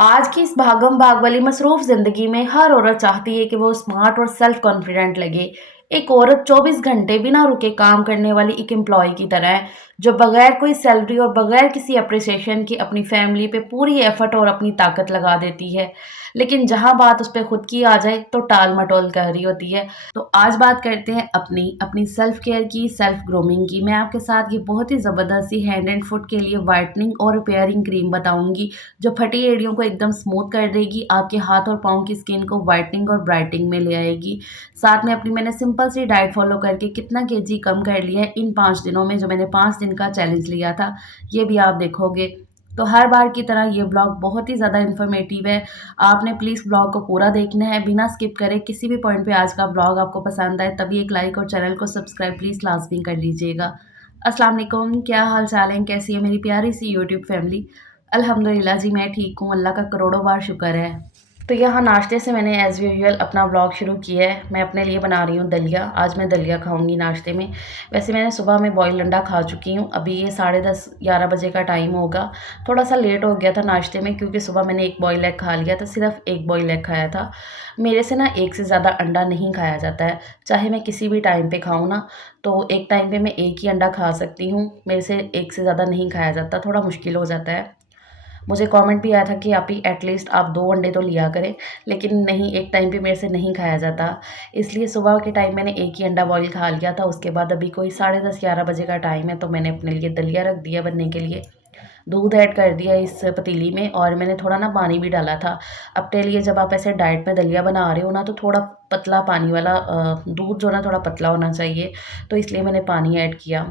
आज की इस भागम भाग वाली मसरूफ ज़िंदगी में हर औरत चाहती है कि वो स्मार्ट और सेल्फ कॉन्फिडेंट लगे। एक औरत 24 घंटे बिना रुके काम करने वाली एक एम्प्लॉय की तरह है, जो बगैर कोई सैलरी और बगैर किसी अप्रिसिएशन की अपनी फैमिली पे पूरी एफर्ट और अपनी ताकत लगा देती है। लेकिन जहाँ बात उस पे खुद की आ जाए तो टाल मटोल कर रही होती है। तो आज बात करते हैं अपनी अपनी सेल्फ केयर की, सेल्फ ग्रूमिंग की। मैं आपके साथ ये बहुत ही ज़बरदस्त सी हैंड एंड फुट के लिए वाइटनिंग और रिपेयरिंग क्रीम बताऊंगी, जो फटी एड़ियों को एकदम स्मूथ कर देगी, आपके हाथ और पाँव की स्किन को वाइटनिंग और ब्राइटनिंग में ले आएगी। साथ में अपनी मैंने सिंपल सी डाइट फॉलो करके कितना केजी कम कर लिया है इन 5 दिनों में, जो मैंने 5 दिन का चैलेंज लिया था, ये भी आप देखोगे। तो हर बार की तरह ये ब्लॉग बहुत ही ज़्यादा इन्फॉर्मेटिव है। आपने प्लीज़ ब्लॉग को पूरा देखना है बिना स्किप करे। किसी भी पॉइंट पे आज का ब्लॉग आपको पसंद आए तभी एक लाइक और चैनल को सब्सक्राइब प्लीज़ लाज़मी कर लीजिएगा। अस्सलाम वालेकुम, क्या हाल चाल है? कैसी है मेरी प्यारी सी यूट्यूब फैमिली? अल्हम्दुलिल्लाह जी, मैं ठीक हूँ, अल्लाह का करोड़ों बार शुक्र है। तो यहाँ नाश्ते से मैंने एज़ यूजुअल अपना व्लॉग शुरू किया है। मैं अपने लिए बना रही हूँ दलिया। आज मैं दलिया खाऊँगी नाश्ते में। वैसे मैंने सुबह में बॉइल्ड अंडा खा चुकी हूँ। अभी ये 10:30 11 बजे का टाइम होगा। थोड़ा-सा लेट हो गया था नाश्ते में, क्योंकि सुबह मैंने 1 बॉइल्ड एग खा लिया था, सिर्फ़ 1 बॉइल्ड एग खाया था। मेरे से ना 1 से ज़्यादा अंडा नहीं खाया जाता है। चाहे मैं किसी भी टाइम पे खाऊँ ना, तो एक टाइम पे मैं 1 ही अंडा खा सकती हूँ। मेरे से 1 से ज़्यादा नहीं खाया जाता, थोड़ा मुश्किल हो जाता है। मुझे कमेंट भी आया था कि आप ही एटलीस्ट आप 2 अंडे तो लिया करें, लेकिन नहीं, एक टाइम पे मेरे से नहीं खाया जाता। इसलिए सुबह के टाइम मैंने 1 ही अंडा बॉयल खा लिया था। उसके बाद अभी कोई 10:30 11 बजे का टाइम है, तो मैंने अपने लिए दलिया रख दिया बनने के लिए। दूध ऐड कर दिया इस पतीली में, और मैंने थोड़ा ना पानी भी डाला था। अपने लिए जब आप ऐसे डाइट में दलिया बना रहे हो ना, तो थोड़ा पतला पानी वाला दूध जो ना थोड़ा पतला होना चाहिए, तो इसलिए मैंने पानी ऐड किया।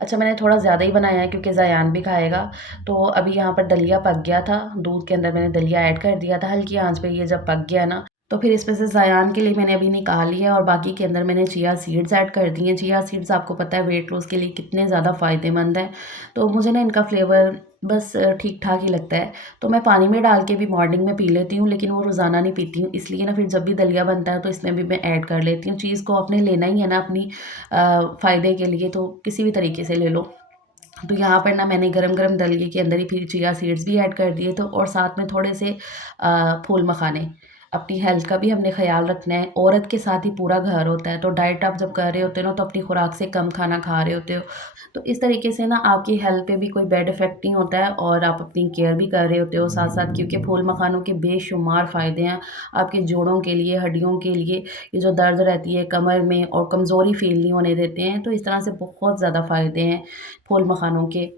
अच्छा, मैंने थोड़ा ज़्यादा ही बनाया है क्योंकि ज़ायान भी खाएगा। तो अभी यहाँ पर दलिया पक गया था, दूध के अंदर मैंने दलिया ऐड कर दिया था हल्की आँच पे। ये जब पक गया ना, तो फिर इसमें से ज़ायान के लिए मैंने अभी निकाल लिया, और बाकी के अंदर मैंने चिया सीड्स ऐड कर दिए हैं। चिया सीड्स आपको पता है वेट लॉस के लिए कितने ज़्यादा फ़ायदेमंद हैं। तो मुझे ना इनका फ्लेवर बस ठीक-ठाक ही लगता है। तो मैं पानी में डाल के भी मॉर्निंग में पी लेती हूँ, लेकिन वो रोज़ाना नहीं पीती हूँ। इसलिए ना फिर जब भी दलिया बनता है तो इसमें भी मैं ऐड कर लेती हूँ। चीज़ को आपने लेना ही है ना अपनी फ़ायदे के लिए, तो किसी भी तरीके से ले लो। तो यहाँ पर ना मैंने गरम-गरम दलिए के अंदर ही फिर चिया सीड्स भी ऐड कर दिए थे, और साथ में थोड़े से फूल मखाने। अपनी हेल्थ का भी हमने ख़्याल रखना है। औरत के साथ ही पूरा घर होता है, तो डाइट आप जब कर रहे होते हो ना, तो अपनी खुराक से कम खाना खा रहे होते हो। तो इस तरीके से ना आपकी हेल्थ पे भी कोई बैड इफ़ेक्ट नहीं होता है, और आप अपनी केयर भी कर रहे होते हो साथ-साथ, क्योंकि फूल मखानों के बेशुमार फ़ायदे हैं आपके जोड़ों के लिए, हड्डियों के लिए। ये जो दर्द रहती है कमर में और कमज़ोरी फ़ील नहीं होने देते हैं, तो इस तरह से बहुत ज़्यादा फ़ायदे हैं फूल मखानों के।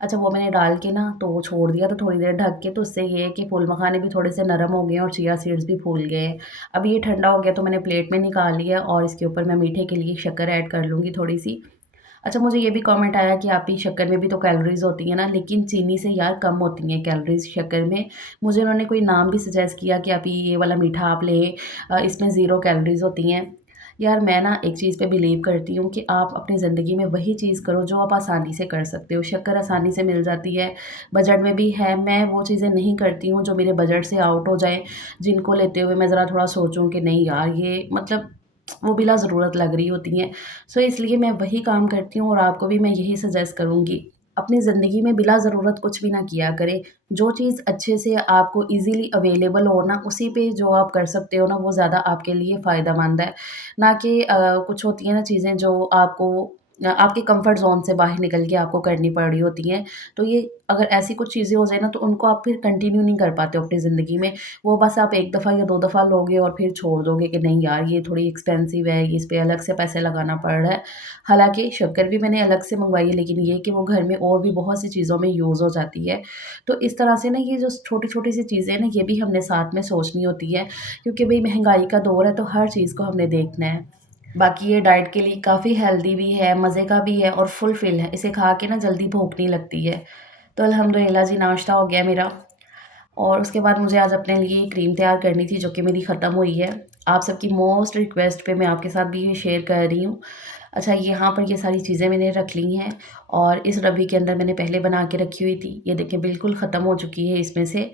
अच्छा, वो मैंने डाल के ना तो छोड़ दिया था थोड़ी देर ढक के, तो उससे ये है कि फूल मखाने भी थोड़े से नरम हो गए हैं और चिया सीड्स भी फूल गए हैं। अब ये ठंडा हो गया तो मैंने प्लेट में निकाल लिया, और इसके ऊपर मैं मीठे के लिए शक्कर ऐड कर लूँगी थोड़ी-सी। अच्छा, मुझे ये भी कमेंट आया कि आप ही शक्कर में भी तो कैलोरीज़ होती हैं ना, लेकिन चीनी से यार कम होती हैं कैलोरीज़ शक्कर में। मुझे उन्होंने कोई नाम भी सजेस्ट किया कि आप ये वाला मीठा आप लें, इसमें ज़ीरो कैलोरीज़ होती हैं। यार मैं ना एक चीज़ पे बिलीव करती हूँ कि आप अपनी ज़िंदगी में वही चीज़ करो जो आप आसानी से कर सकते हो। शक्कर आसानी से मिल जाती है, बजट में भी है। मैं वो चीज़ें नहीं करती हूँ जो मेरे बजट से आउट हो जाएँ, जिनको लेते हुए मैं ज़रा थोड़ा सोचूँ कि नहीं यार, ये मतलब वो बिला ज़रूरत लग रही होती हैं। सो इसलिए मैं वही काम करती हूँ, और आपको भी मैं यही सजेस्ट करूँगी, अपनी ज़िंदगी में बिला ज़रूरत कुछ भी ना किया करें। जो चीज़ अच्छे से आपको ईज़िली अवेलेबल हो ना, उसी पे जो आप कर सकते हो ना, वो ज़्यादा आपके लिए फ़ायदेमंद है। ना कि कुछ होती हैं ना चीज़ें जो आपको आपके कम्फ़र्ट ज़ोन से बाहर निकल के आपको करनी पड़ रही होती हैं। तो ये अगर ऐसी कुछ चीज़ें हो जाए ना, तो उनको आप फिर कंटिन्यू नहीं कर पाते हो अपनी ज़िंदगी में। वो बस आप 1 दफ़ा या 2 दफ़ा लोगे और फिर छोड़ दोगे कि नहीं यार, ये थोड़ी एक्सपेंसिव है, इस पे अलग से पैसे लगाना पड़ रहा है। हालाँकि शक्कर भी मैंने अलग से मँगवाई है, लेकिन ये है कि वो घर में और भी बहुत सी चीज़ों में यूज़ हो जाती है। तो इस तरह से ना ये जो छोटी-छोटी सी चीज़ें हैं ना, ये भी हमने साथ में सोचनी होती है, क्योंकि भई महँगाई का दौर है, तो हर चीज़ को हमने देखना है। बाकी ये डाइट के लिए काफ़ी हेल्दी भी है, मज़े का भी है और फुलफ़िल है। इसे खा के ना जल्दी भूख नहीं लगती है। तो अल्हम्दुलिल्लाह जी, नाश्ता हो गया मेरा, और उसके बाद मुझे आज अपने लिए क्रीम तैयार करनी थी, जो कि मेरी ख़त्म हुई है। आप सबकी मोस्ट रिक्वेस्ट पे मैं आपके साथ भी ये शेयर कर रही हूँ। अच्छा, यहाँ पर ये सारी चीज़ें मैंने रख ली हैं, और इस डब्बी के अंदर मैंने पहले बना के रखी हुई थी। ये देखिए बिल्कुल ख़त्म हो चुकी है इसमें से।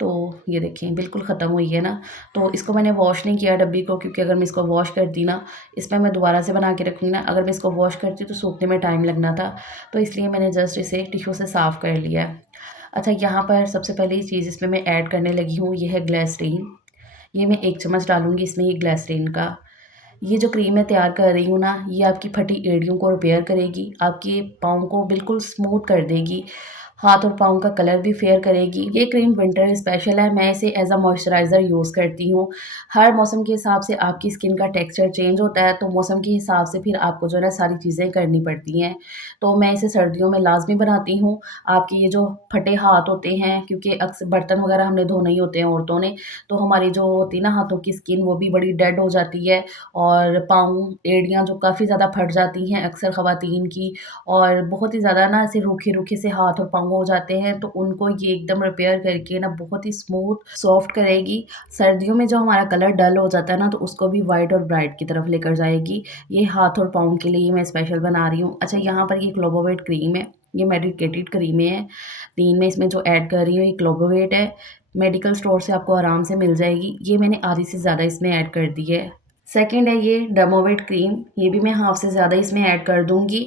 तो ये देखें बिल्कुल ख़त्म हुई है ना। तो इसको मैंने वॉश नहीं किया डब्बी को, क्योंकि अगर मैं इसको वॉश कर दी ना, इसमें मैं दोबारा से बना के रखूँगी ना, अगर मैं इसको वॉश करती तो सूखने में टाइम लगना था। तो इसलिए मैंने जस्ट इसे टिश्यू से साफ़ कर लिया है। अच्छा, यहाँ पर सबसे पहली चीज़ इसमें मैं ऐड करने लगी हूँ, ये है ग्लिसरीन। ये मैं 1 चम्मच डालूँगी इसमें ये ग्लिसरीन का। ये जो क्रीम मैं तैयार कर रही हूँ ना, ये आपकी फटी एड़ियों को रिपेयर करेगी, आपके पाँव को बिल्कुल स्मूथ कर देगी, हाथ और पाँव का कलर भी फेयर करेगी। ये क्रीम विंटर स्पेशल है, मैं इसे एज़ अ मॉइस्चराइज़र यूज़ करती हूँ। हर मौसम के हिसाब से आपकी स्किन का टेक्सचर चेंज होता है, तो मौसम के हिसाब से फिर आपको जो है ना सारी चीज़ें करनी पड़ती हैं। तो मैं इसे सर्दियों में लाज़मी बनाती हूँ। आपके ये जो फटे हाथ होते हैं, क्योंकि अक्सर बर्तन वगैरह हमने धोने ही होते हैं औरतों ने, तो हमारी जो होती है ना हाथों की स्किन वो भी बड़ी डेड हो जाती है और पाँव, एड़ियाँ जो काफ़ी ज़्यादा फट जाती हैं अक्सर ख़वातीन की, और बहुत ही ज़्यादा ना ऐसे रूखे-रूखे से हाथ और पाँव हो जाते हैं, तो उनको ये एकदम रिपेयर करके ना बहुत ही स्मूथ, सॉफ्ट करेगी। सर्दियों में जो हमारा कलर डल हो जाता है ना, तो उसको भी व्हाइट और ब्राइट की तरफ लेकर जाएगी। ये हाथ और पाँव के लिए मैं स्पेशल बना रही हूँ। अच्छा, यहाँ पर ये ग्लोबोवेट क्रीम है, ये मेडिकेटेड क्रीमें हैं। 3 में इसमें जो ऐड कर रही हूँ, ये ग्लोबोवेट है। मेडिकल स्टोर से आपको आराम से मिल जाएगी। ये मैंने आधी से ज़्यादा इसमें ऐड कर दी है। सेकंड है ये डर्मोवेट क्रीम, ये भी मैं हाफ़ से ज़्यादा इसमें ऐड कर दूँगी।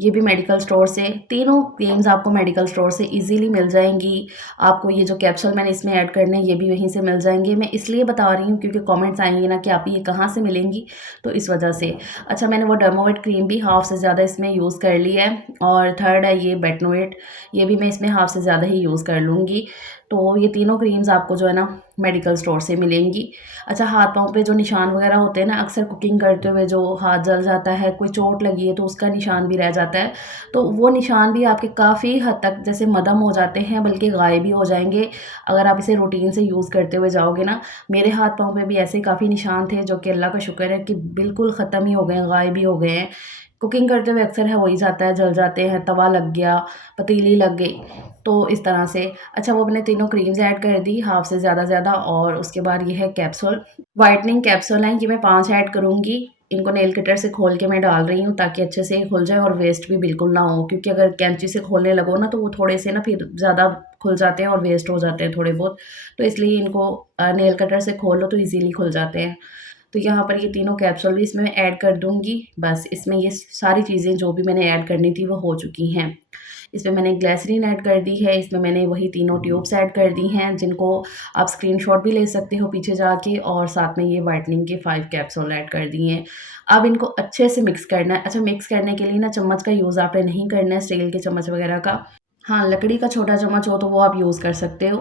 ये भी मेडिकल स्टोर से, तीनों क्रीम्स आपको मेडिकल स्टोर से ईज़िली मिल जाएँगी। आपको ये जो कैप्सूल मैंने इसमें ऐड करने हैं, ये भी वहीं से मिल जाएँगे। मैं इसलिए बता रही हूँ क्योंकि कमेंट्स आएँगे ना कि आप ये कहाँ से मिलेंगी, तो इस वजह से। अच्छा, मैंने वो डर्मोवेट क्रीम भी हाफ़ से ज़्यादा इसमें यूज़ कर ली है। और थर्ड है ये बेटनोवेट, ये भी मैं इसमें हाफ़ से ज़्यादा ही यूज़ कर लूँगी। तो ये तीनों क्रीम्स आपको जो है ना मेडिकल स्टोर से मिलेंगी। अच्छा, हाथ-पाँव पे जो निशान वगैरह होते हैं ना, अक्सर कुकिंग करते हुए जो हाथ जल जाता है, कोई चोट लगी है तो उसका निशान भी रह जाता है। तो वो निशान भी आपके काफ़ी हद तक जैसे मद्धम हो जाते हैं, बल्कि गायब भी हो जाएँगे, अगर आप इसे रूटीन से यूज़ करते हुए जाओगे ना। मेरे हाथ-पाँव पे भी ऐसे काफ़ी निशान थे जो कि अल्लाह का शुक्र है कि बिल्कुल ख़त्म ही हो गए हैं, गायब ही हो गए हैं। कुकिंग करते हुए अक्सर है हो ही जाता है, जल जाते हैं, तवा लग गया, पतीली लग गई, तो इस तरह से। अच्छा, वो मैंने तीनों क्रीम्स ऐड कर दी हाफ़ से ज़्यादा और उसके बाद ये है कैप्सूल। व्हाइटनिंग कैप्सूल हैं, ये मैं 5 ऐड करूँगी। इनको नेल कटर से खोल के मैं डाल रही हूँ ताकि अच्छे से खुल जाए और वेस्ट भी बिल्कुल ना हो, क्योंकि अगर कैंची से खोलने लगो ना तो वो थोड़े से ना फिर ज़्यादा खुल जाते हैं और वेस्ट हो जाते हैं थोड़े बहुत। तो इसलिए इनको नेल कटर से खोल लो तो ईज़िली खुल जाते हैं। तो यहाँ पर ये तीनों कैप्सूल भी इसमें मैं ऐड कर दूँगी। बस इसमें ये सारी चीज़ें जो भी मैंने ऐड करनी थी वो हो चुकी हैं। इसमें मैंने ग्लिसरीन ऐड कर दी है, इसमें मैंने वही तीनों ट्यूब्स ऐड कर दी हैं, जिनको आप स्क्रीनशॉट भी ले सकते हो पीछे जाके, और साथ में ये व्हाइटनिंग के 5 कैप्सूल ऐड कर दिए हैं। अब इनको अच्छे से मिक्स करना है। अच्छा, मिक्स करने के लिए ना चम्मच का यूज़ आपने नहीं करना है, स्टील के चम्मच वगैरह का। हाँ, लकड़ी का छोटा चम्मच हो तो वो आप यूज़ कर सकते हो।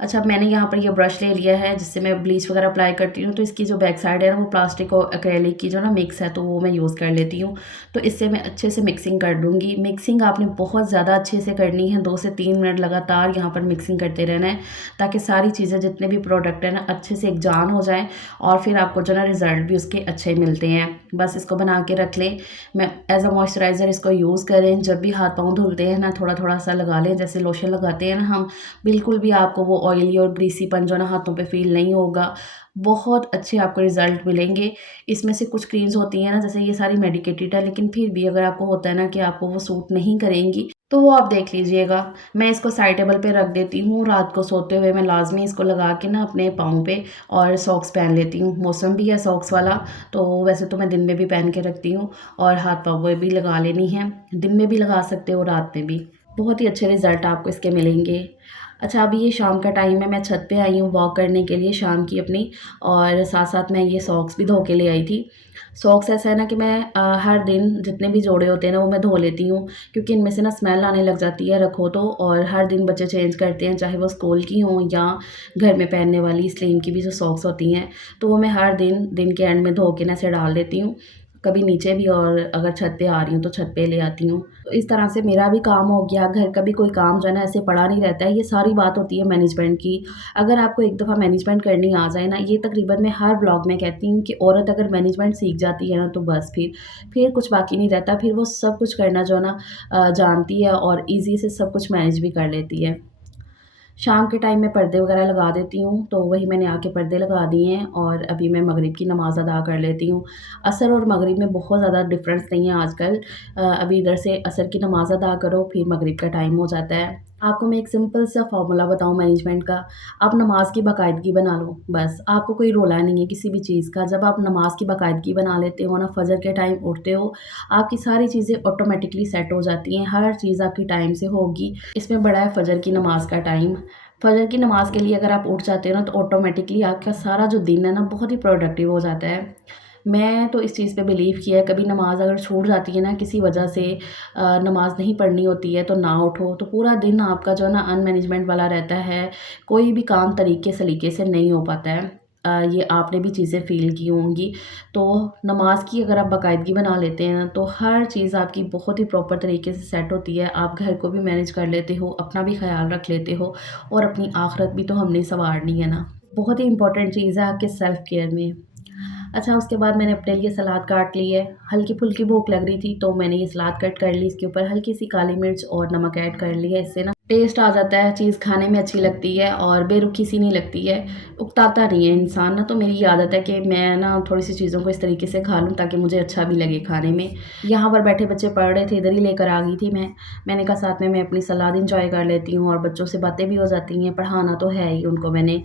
अच्छा, मैंने यहाँ पर ये ब्रश ले लिया है जिससे मैं ब्लीच वगैरह अप्लाई करती हूँ, तो इसकी जो बैक साइड है ना वो प्लास्टिक और एक्रेलिक की जो ना मिक्स है, तो वो मैं यूज़ कर लेती हूँ। तो इससे मैं अच्छे से मिक्सिंग कर दूँगी। मिक्सिंग आपने बहुत ज़्यादा अच्छे से करनी है, 2 से 3 मिनट लगातार यहाँ पर मिक्सिंग करते रहना है, ताकि सारी चीज़ें जितने भी प्रोडक्ट हैं ना अच्छे से एकजान हो जाएँ और फिर आपको जो ना रिज़ल्ट भी उसके अच्छे मिलते हैं। बस इसको बना के रख लें। मैं एज़ अ मॉइस्चराइज़र इसको यूज़ करें, जब भी हाथ-पाँव धुलते हैं ना थोड़ा-थोड़ा सा लगा लें, जैसे लोशन लगाते हैं ना हम, बिल्कुल भी आपको वो ऑयली और ग्रीसीपन जो ना हाथों पे फ़ील नहीं होगा। बहुत अच्छे आपको रिज़ल्ट मिलेंगे। इसमें से कुछ क्रीम्स होती हैं ना, जैसे ये सारी मेडिकेटेड है, लेकिन फिर भी अगर आपको होता है ना कि आपको वो सूट नहीं करेंगी, तो वो आप देख लीजिएगा। मैं इसको साइड टेबल पे रख देती हूँ, रात को सोते हुए मैं लाज़मी इसको लगा के ना अपने पाँव पे और सॉक्स पहन लेती हूँ। मौसम भी है सॉक्स वाला, तो वैसे तो मैं दिन में भी पहन के रखती हूँ, और हाथ-पाँव पे भी लगा लेनी है। दिन में भी लगा सकते हो, रात में भी। बहुत ही अच्छे रिज़ल्ट आपको इसके मिलेंगे। अच्छा, अभी ये शाम का टाइम है, मैं छत पे आई हूँ वॉक करने के लिए शाम की अपनी, और साथ-साथ मैं ये सॉक्स भी धो के ले आई थी। सॉक्स ऐसा है ना कि मैं हर दिन जितने भी जोड़े होते हैं ना वो मैं धो लेती हूँ, क्योंकि इनमें से ना स्मेल आने लग जाती है रखो तो, और हर दिन बच्चे चेंज करते हैं, चाहे वो स्कूल की हों या घर में पहनने वाली स्लिम की भी जो सॉक्स होती हैं, तो वो मैं हर दिन के एंड में धो के ना ऐसे डाल देती हूँ। कभी नीचे भी, और अगर छत पे आ रही हूँ तो छत पे ले आती हूँ। तो इस तरह से मेरा भी काम हो गया, घर का भी कोई काम जो है ना ऐसे पड़ा नहीं रहता है। ये सारी बात होती है मैनेजमेंट की। अगर आपको एक दफ़ा मैनेजमेंट करनी आ जाए ना, ये तकरीबन मैं हर ब्लॉग में कहती हूँ कि औरत अगर मैनेजमेंट सीख जाती है ना तो बस फिर कुछ बाकी नहीं रहता। फिर वो सब कुछ करना जो है ना जानती है और ईज़ी से सब कुछ मैनेज भी कर लेती है। शाम के टाइम में पर्दे वगैरह लगा देती हूँ, तो वही मैंने आके पर्दे लगा दिए हैं, और अभी मैं मगरिब की नमाज़ अदा कर लेती हूँ। असर और मगरिब में बहुत ज़्यादा डिफ़रेंस नहीं है आजकल। अभी इधर से असर की नमाज़ अदा करो, फिर मगरिब का टाइम हो जाता है। आपको मैं एक सिंपल सा फ़ॉर्मूला बताऊँ मैनेजमेंट का, आप नमाज़ की बाकायदगी बना लो, बस। आपको कोई रोला नहीं है किसी भी चीज़ का। जब आप नमाज़ की बाकायदगी बना लेते हो ना, फ़जर के टाइम उठते हो, आपकी सारी चीज़ें ऑटोमैटिकली सेट हो जाती हैं, हर चीज़ आपकी टाइम से होगी। इसमें बड़ा है फ़जर की नमाज़ का टाइम। फ़जर की नमाज़ के लिए अगर आप उठ जाते हो ना, तो ऑटोमैटिकली आपका सारा जो दिन है ना, बहुत ही प्रोडक्टिव हो जाता है। मैं तो इस चीज़ पे बिलीव किया है, कभी नमाज़ अगर छूट जाती है ना किसी वजह से, नमाज़ नहीं पढ़नी होती है तो ना उठो, तो पूरा दिन आपका जो है ना अनमैनेजमेंट वाला रहता है, कोई भी काम तरीके सलीके से नहीं हो पाता है। ये आपने भी चीज़ें फ़ील की होंगी। तो नमाज़ की अगर आप बाकायदगी बना लेते हैं ना, तो हर चीज़ आपकी बहुत ही प्रॉपर तरीके से सेट होती है। आप घर को भी मैनेज कर लेते हो, अपना भी ख़्याल रख लेते हो और अपनी आख़िरत भी तो हमने सँवारनी है ना। बहुत ही इम्पोर्टेंट चीज़ है आपके सेल्फ केयर में। अच्छा, उसके बाद मैंने अपने लिए सलाद काट ली है। हल्की-फुल्की भूख लग रही थी तो मैंने ये सलाद कट कर ली, इसके ऊपर हल्की-सी काली मिर्च और नमक ऐड कर लिया। इससे ना टेस्ट आ जाता है, चीज़ खाने में अच्छी लगती है और बेरुखी-सी नहीं लगती है, उकताता नहीं है इंसान ना। तो मेरी ये आदत है कि मैं ना थोड़ी-सी चीज़ों को इस तरीके से खा लूँ ताकि मुझे अच्छा भी लगे खाने में। यहाँ पर बैठे बच्चे पढ़ रहे थे, इधर ही लेकर आ गई थी मैं। मैंने कहा साथ में मैं अपनी सलाद एन्जॉय कर लेती हूँ और बच्चों से बातें भी हो जाती हैं, पढ़ाना तो है ही उनको मैंने।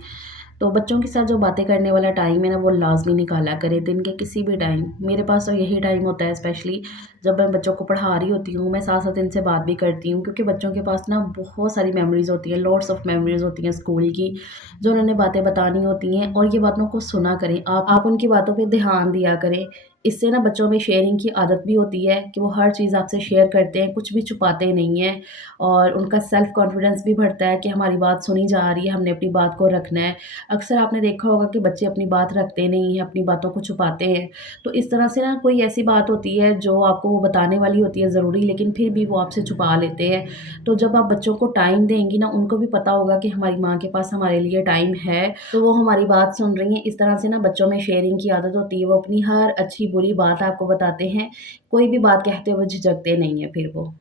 तो बच्चों के साथ जो बातें करने वाला टाइम है ना, वो लाज़मी निकाला करें दिन के किसी भी टाइम। मेरे पास तो यही टाइम होता है स्पेशली जब मैं बच्चों को पढ़ा रही होती हूँ, मैं साथ-साथ इनसे बात भी करती हूँ क्योंकि बच्चों के पास ना बहुत सारी मेमोरीज़ होती हैं, लॉट्स ऑफ मेमोरीज़ होती हैं स्कूल की, जो उन्होंने बातें बतानी होती हैं और ये बातों को सुना करें। आप उनकी बातों पे ध्यान दिया करें। इससे ना बच्चों में शेयरिंग की आदत भी होती है कि वो हर चीज़ आपसे शेयर करते हैं, कुछ भी छुपाते नहीं हैं और उनका सेल्फ कॉन्फिडेंस भी बढ़ता है कि हमारी बात सुनी जा रही है, हमने अपनी बात को रखना है। अक्सर आपने देखा होगा कि बच्चे अपनी बात रखते नहीं हैं, अपनी बातों को छुपाते हैं। तो इस तरह से ना कोई ऐसी बात होती है जो आपको वो बताने वाली होती है ज़रूरी, लेकिन फिर भी वो आपसे छुपा लेते हैं। तो जब आप बच्चों को टाइम देंगी ना, उनको भी पता होगा कि हमारी माँ के पास हमारे लिए टाइम है, तो वो हमारी बात सुन रही हैं। इस तरह से ना बच्चों में शेयरिंग की आदत होती है, वो अपनी हर अच्छी-बुरी बात आपको बताते हैं। कोई भी बात कहते हुए झिझकते नहीं हैं फिर वो।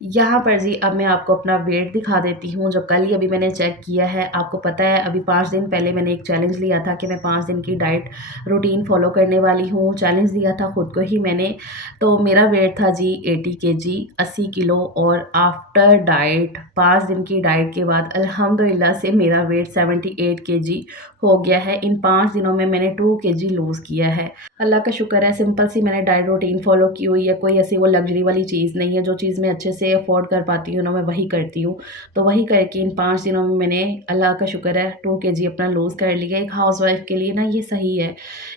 यहाँ पर जी अब मैं आपको अपना वेट दिखा देती हूँ, जो कल ही अभी मैंने चेक किया है। आपको पता है अभी 5 दिन पहले मैंने एक चैलेंज लिया था कि मैं 5 दिन की डाइट रूटीन फ़ॉलो करने वाली हूँ। चैलेंज दिया था खुद को ही मैंने, तो मेरा वेट था जी 80 केजी, 80 किलो और आफ्टर डाइट 5 दिन की डाइट के बाद अल्हम्दुलिल्लाह से मेरा वेट 78 केजी हो गया है। इन 5 दिनों में मैंने 2 केजी लूज़ किया है। अल्लाह का शुक्र है, सिंपल सी मैंने डाइट रूटीन फ़ॉलो की हुई है, कोई ऐसी वो लग्ज़री वाली चीज़ नहीं है, जो चीज़ मैं अच्छे से अफ़ोर्ड कर पाती हूँ ना, मैं वही करती हूँ। तो वही करके इन 5 दिनों में मैंने अल्लाह का शुक्र है 2 केजी अपना लूज़ कर लिया। एक हाउसवाइफ़ के लिए ना ये सही है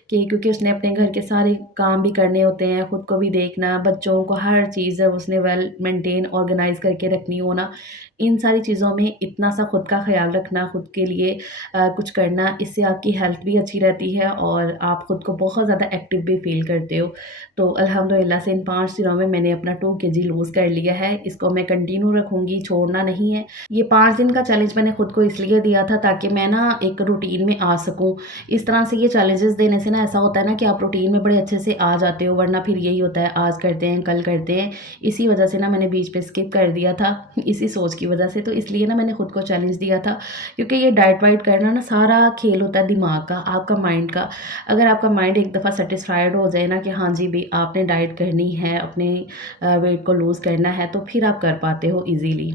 कि क्योंकि उसने अपने घर के सारे काम भी करने होते हैं, खुद को भी देखना, बच्चों को हर चीज़ उसने वेल मेंटेन ऑर्गनाइज़ करके रखनी हो ना, इन सारी चीज़ों में इतना सा खुद का ख़्याल रखना, खुद के लिए कुछ करना, इससे आपकी हेल्थ भी अच्छी रहती है और आप खुद को बहुत ज़्यादा एक्टिव भी फ़ील करते हो। तो अल्हम्दुलिल्लाह से इन 5 दिनों में मैंने अपना 2 केजी लूज़ कर लिया है। इसको मैं कंटिन्यू रखूँगी, छोड़ना नहीं है। ये 5 दिन का चैलेंज मैंने खुद को इसलिए दिया था ताकि मैं ना एक रूटीन में आ सकूँ। इस तरह से ये चैलेंजेस देने से ना ऐसा होता है ना कि आप रूटीन में बड़े अच्छे से आ जाते हो, वरना फिर यही होता है आज करते हैं, कल करते हैं। इसी वजह से ना मैंने बीच पे स्किप कर दिया था, इसी सोच की वजह से। तो इसलिए ना मैंने खुद को चैलेंज दिया था क्योंकि ये डाइट वाइट करना ना सारा खेल होता है दिमाग का, आपका माइंड का। अगर आपका माइंड एक दफ़ा सैटिस्फाइड हो जाए ना कि हाँ जी भई आपने डाइट करनी है, अपने वेट को लूज़ करना है, तो फिर आप कर पाते हो ईज़िली।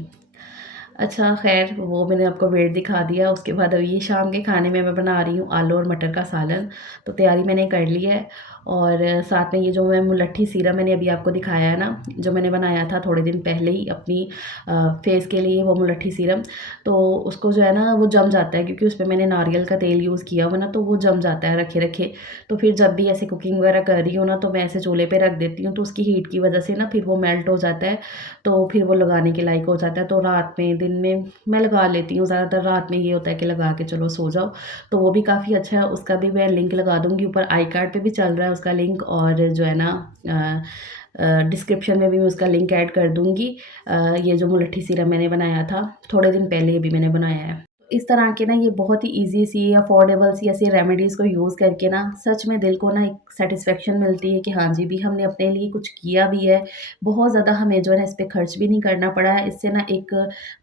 अच्छा ख़ैर वो मैंने आपको वेट दिखा दिया, उसके बाद अब ये शाम के खाने में मैं बना रही हूँ आलू और मटर का सालन। तो तैयारी मैंने कर ली है और साथ में ये जो मैं मुलट्ठी सीरम मैंने अभी आपको दिखाया है ना, जो मैंने बनाया था थोड़े दिन पहले ही अपनी फेस के लिए वो मुलट्ठी सीरम, तो उसको जो है ना वो जम जाता है क्योंकि उसमें मैंने नारियल का तेल यूज़ किया हुआ ना, तो वो जम जाता है रखे-रखे। तो फिर जब भी ऐसे कुकिंग वगैरह कर रही हूँ ना, तो मैं ऐसे चूल्हे पे रख देती हूँ, तो उसकी हीट की वजह से ना फिर वो मेल्ट हो जाता है, तो फिर वो लगाने के लायक हो जाता है। तो रात में, दिन में मैं लगा लेती हूँ, ज़्यादातर रात में ये होता है कि लगा के चलो सो जाओ, तो वो भी काफ़ी अच्छा है। उसका भी मैं लिंक लगा दूँगी, ऊपर आई कार्ड पे भी चल रहा है उसका लिंक और जो है ना डिस्क्रिप्शन में भी मैं उसका लिंक ऐड कर दूँगी। ये जो मुलट्ठी सीरम मैंने बनाया था, थोड़े दिन पहले अभी मैंने बनाया है। इस तरह के ना ये बहुत ही ईज़ी सी अफोर्डेबल सी ऐसी रेमेडीज़ को यूज़ करके ना सच में दिल को ना एक सैटिस्फैक्शन मिलती है कि हाँ जी, भी हमने अपने लिए कुछ किया भी है। बहुत ज़्यादा हमें जो है ना इस पे खर्च भी नहीं करना पड़ा है। इससे ना एक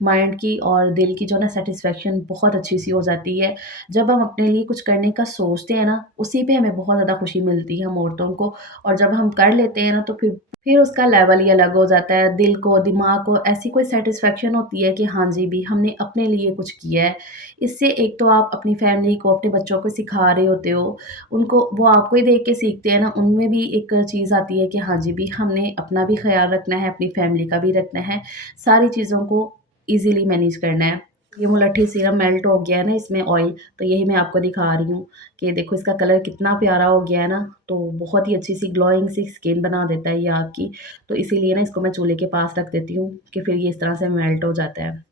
माइंड की और दिल की जो है ना सैटिस्फैक्शन बहुत अच्छी-सी हो जाती है। जब हम अपने लिए कुछ करने का सोचते हैं ना, उसी पे हमें बहुत ज़्यादा खुशी मिलती है हम औरतों को, और जब हम कर लेते हैं ना तो फिर उसका लेवल ही अलग हो जाता है। दिल को, दिमाग को ऐसी कोई सैटिस्फैक्शन होती है कि हाँ जी, भी हमने अपने लिए कुछ किया है। इससे एक तो आप अपनी फैमिली को, अपने बच्चों को सिखा रहे होते हो, उनको वो आपको ही देख के सीखते हैं ना, उनमें भी एक चीज़ आती है कि हाँ जी, भी हमने अपना भी ख़्याल रखना है, अपनी फैमिली का भी रखना है, सारी चीज़ों को ईज़िली मैनेज करना है। ये मुलट्ठी सीरम मेल्ट हो गया है ना इसमें ऑयल, तो यही मैं आपको दिखा रही हूँ कि देखो इसका कलर कितना प्यारा हो गया है ना, तो बहुत ही अच्छी-सी ग्लोइंग सी स्किन बना देता है ये आपकी। तो इसीलिए ना इसको मैं चूल्हे के पास रख देती हूँ कि फिर ये इस तरह से मेल्ट हो जाता है।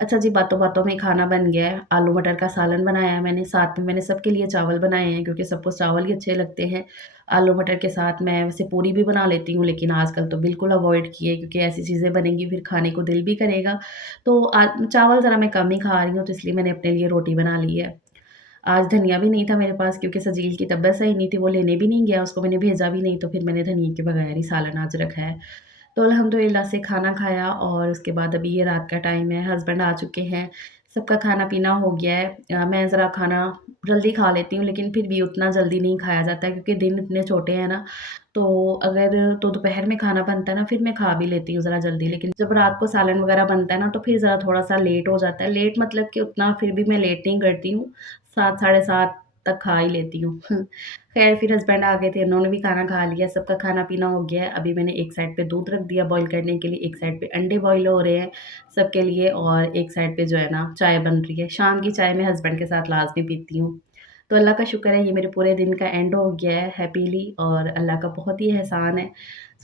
अच्छा जी, बातों-बातों में खाना बन गया है। आलू मटर का सालन बनाया है मैंने, साथ में मैंने सबके लिए चावल बनाए हैं क्योंकि सबको चावल ही अच्छे लगते हैं। आलू मटर के साथ मैं वैसे पूरी भी बना लेती हूँ, लेकिन आजकल तो बिल्कुल अवॉइड की है क्योंकि ऐसी चीज़ें बनेंगी फिर खाने को दिल भी करेगा। तो चावल ज़रा मैं कम ही खा रही हूँ, तो इसलिए मैंने अपने लिए रोटी बना ली है। आज धनिया भी नहीं था मेरे पास क्योंकि सजील की तबीयत सही नहीं थी, वो लेने भी नहीं गया, उसको मैंने भेजा भी नहीं, तो फिर मैंने धनिये के बगैर ही सालन आज रखा है। तो अल्हम्दुलिल्लाह से खाना खाया और उसके बाद अभी ये रात का टाइम है, हस्बैंड आ चुके हैं, सबका खाना-पीना हो गया है। मैं ज़रा खाना जल्दी खा लेती हूँ, लेकिन फिर भी उतना जल्दी नहीं खाया जाता है क्योंकि दिन इतने छोटे हैं ना, तो अगर तो दोपहर में खाना बनता है ना, फिर मैं खा भी लेती हूँ ज़रा जल्दी, लेकिन जब रात को सालन वगैरह बनता है ना, तो फिर ज़रा थोड़ा-सा लेट हो जाता है। लेट मतलब कि उतना फिर भी मैं लेट नहीं करती हूँ, 7 साढ़े 7 तक खा ही लेती हूँ। ख़ैर फिर हस्बैंड आ गए थे, उन्होंने भी खाना खा लिया, सबका खाना-पीना हो गया है। अभी मैंने एक साइड पे दूध रख दिया बॉयल करने के लिए, एक साइड पे अंडे बॉयल हो रहे हैं सबके लिए, और एक साइड पे जो है ना चाय बन रही है। शाम की चाय मैं हस्बैंड के साथ लाज़मी पीती हूँ। तो अल्लाह का शुक्र है ये मेरे पूरे दिन का एंड हो गया है हैपीली, और अल्लाह का बहुत ही एहसान है।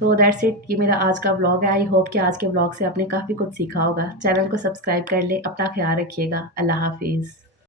सो दैट्स इट, ये मेरा आज का व्लॉग है। आई होप कि आज के व्लॉग से आपने काफ़ी कुछ सीखा होगा। चैनल को सब्सक्राइब कर लें, अपना ख़्याल रखिएगा। अल्लाह हाफ़िज़।